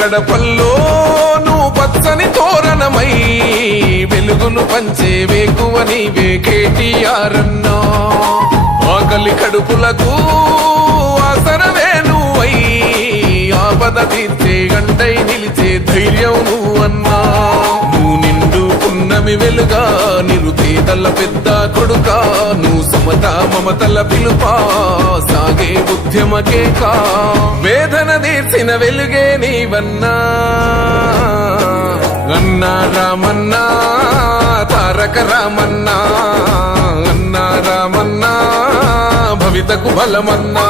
గడపల్లో నువ్వు పచ్చని తోరణమై వెలుగును పంచే వేకువ నీవే కేటీఆర్ అన్నా. ఆకలి కడుపులకు ఆసరవే నువ్వై ఆపద తీర్చే గంటై నిలిచే ధైర్యం నువ్వన్నా. నువ్వు నిండుకున్నమి వెలుగా నిరుపేదల పెద్ద కొడుకా. నువ్వు సమత మమతల పిలుపా సాగే ఉద్యమకేకా. వేదన తీర్చిన వెలుగే నీవన్నా. అన్నా రామన్నా తారక రామన్నా. అన్నా రామన్నా భవితకు బలమన్నా.